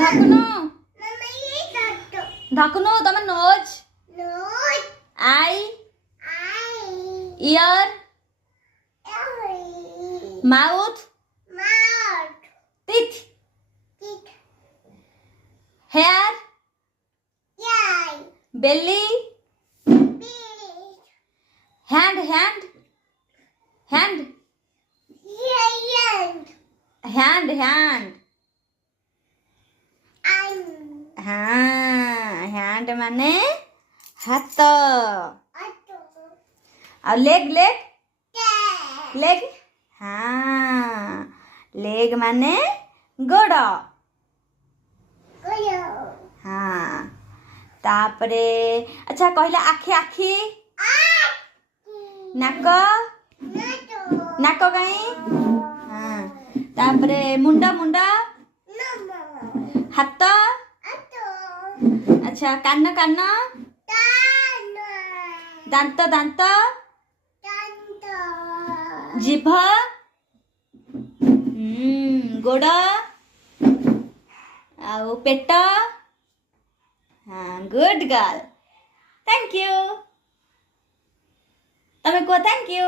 धकनो धकनो तम nose eye ear mouth teeth hair belly hand hand hand hand hand हाँ hand माने हाथ और लेग लेग लेग हाँ लेग माने गोड़ हाँ तापरे अच्छा कहला आखि आखि नाक नाक कहीं हाँ तापरे मुंडा मुंडा हाथ अच्छा कान कान दांत दांत जीभ गोड़ आउ पेट हाँ गुड गर्ल थैंक यू तमें को थैंक यू।